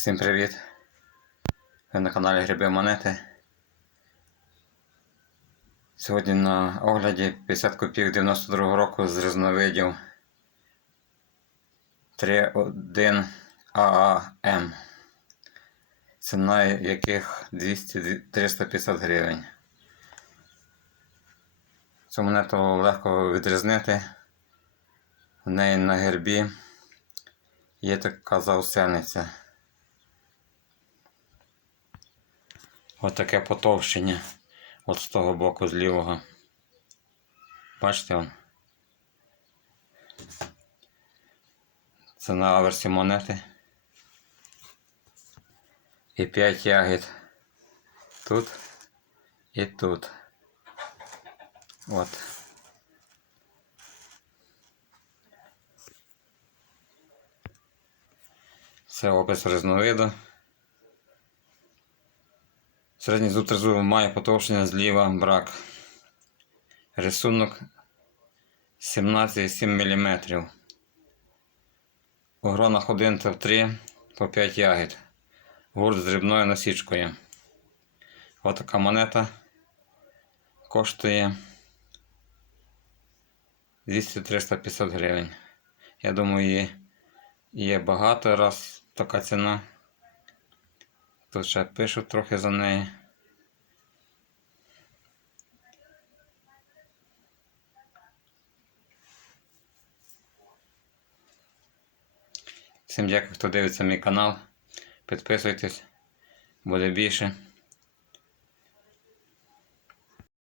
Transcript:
Всім привіт! Ви на каналі Гриби Монети. Сьогодні на огляді 50 копійок 92 року з різновидів 3.1 ААМ. Ціна яких 200 350 гривень. Цю монету легко відрізнити. В неї на гербі є така заусениця. Ось таке потовщення от з того боку з лівого. Бачите он? Це на аверсі монети. І 5 ягід тут і тут. От. Це опис різновиду. Середній зуб має потовщення зліва брак. Рисунок 17,7 мм. У гронах 1 та 3 по 5 ягід. Гурт з дрібною насічкою. Ось така монета коштує 200-350 гривень. Я думаю, її є багато раз така ціна. Тут ще пишу трохи за неї. Всім дякую, хто дивиться мій канал. Підписуйтесь, буде більше.